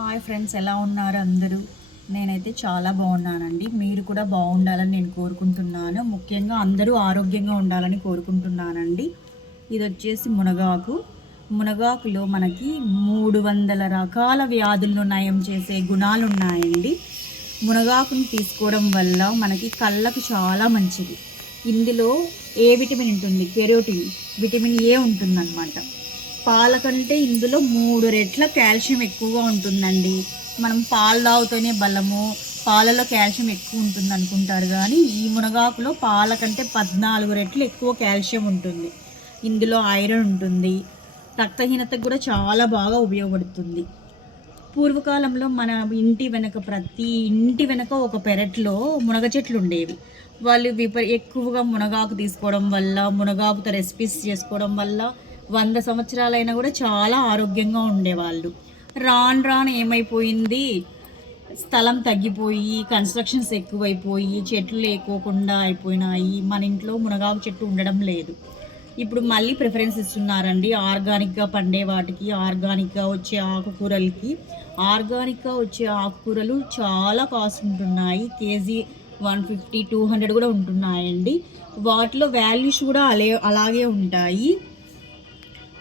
Hi friends ఎలా ఉన్నారు అందరూ? నేనైతే చాలా బాగున్నానండి. మీరు కూడా బాగుండాలని నేను కోరుకుంటున్నాను. ముఖ్యంగా అందరూ ఆరోగ్యంగా ఉండాలని కోరుకుంటున్నానండి. ఇది వచ్చేసి మునగాకు. మునగాకులో మనకి మూడు వందల రకాల వ్యాధులను నయం చేసే గుణాలు ఉన్నాయండి. మునగాకుని తీసుకోవడం వల్ల మనకి కళ్ళకు చాలా మంచిది. ఇందులో ఏ విటమిన్ ఉంటుంది? కెరోటిన్. విటమిన్ ఏ ఉంటుందన్నమాట. పాల కంటే ఇందులో మూడు రెట్ల కాల్షియం ఎక్కువగా ఉంటుందండి. మనం పాలు తాగుతూనే బలము పాలలో కాల్షియం ఎక్కువ ఉంటుంది అనుకుంటారు కానీ ఈ మునగాకులో పాల కంటే పద్నాలుగు రెట్లు ఎక్కువ కాల్షియం ఉంటుంది. ఇందులో ఐరన్ ఉంటుంది. రక్తహీనతకు కూడా చాలా బాగా ఉపయోగపడుతుంది. పూర్వకాలంలో మన ఇంటి వెనక ప్రతి ఇంటి వెనక ఒక పెరట్లో మునగ చెట్లు ఉండేవి. వాళ్ళు విప ఎక్కువగా మునగాకు తీసుకోవడం వల్ల మునగాకుతో రెసిపీస్ చేసుకోవడం వల్ల వంద సంవత్సరాలైనా కూడా చాలా ఆరోగ్యంగా ఉండేవాళ్ళు. రాను రాను ఏమైపోయింది? స్థలం తగ్గిపోయి కన్స్ట్రక్షన్స్ ఎక్కువైపోయి చెట్లు లేకోకుండా అయిపోయినాయి. మన ఇంట్లో మునగాకు చెట్టు ఉండడం లేదు. ఇప్పుడు మళ్ళీ ప్రిఫరెన్స్ ఇస్తున్నారండి. ఆర్గానిక్గా పండే వాటికి ఆర్గానిక్గా వచ్చే ఆకుకూరలకి. ఆర్గానిక్గా వచ్చే ఆకుకూరలు చాలా కాస్ట్ ఉంటున్నాయి. KG one fifty two hundred కూడా ఉంటున్నాయండి. వాటిలో వాల్యూస్ కూడా అలే అలాగే ఉంటాయి.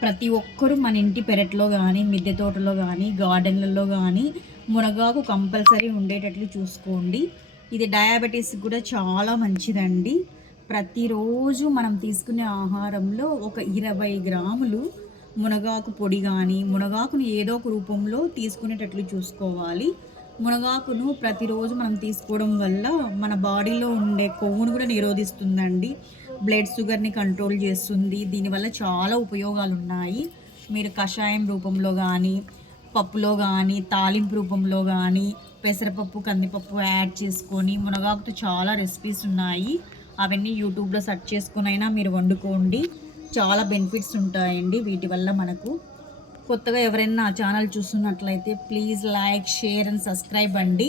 ప్రతి ఒక్కరూ మన ఇంటి పెరట్లో కానీ మిద్దె తోటలో కానీ గార్డెన్లలో కానీ మునగాకు కంపల్సరీ ఉండేటట్లు చూసుకోండి. ఇది డయాబెటీస్ కూడా చాలా మంచిదండి. ప్రతిరోజు మనం తీసుకునే ఆహారంలో ఒక ఇరవై గ్రాములు మునగాకు పొడి కానీ మునగాకును ఏదో ఒక రూపంలో తీసుకునేటట్లు చూసుకోవాలి. మునగాకును ప్రతిరోజు మనం తీసుకోవడం వల్ల మన బాడీలో ఉండే కొవ్వును కూడా నిరోధిస్తుందండి. బ్లడ్ షుగర్ని కంట్రోల్ చేస్తుంది. దీనివల్ల చాలా ఉపయోగాలు ఉన్నాయి మీరు కషాయం రూపంలో కానీ పప్పులో కానీ తాలింపు రూపంలో కానీ పెసరపప్పు కందిపప్పు యాడ్ చేసుకొని మునగాకుతో చాలా రెసిపీస్ ఉన్నాయి. అవన్నీ యూట్యూబ్లో సెర్చ్ చేసుకుని అయినా మీరు వండుకోండి. చాలా బెనిఫిట్స్ ఉంటాయండి వీటి వల్ల మనకు. కొత్తగా ఎవరైనా నా ఛానల్ చూస్తున్నట్లయితే please like share and subscribe అండి.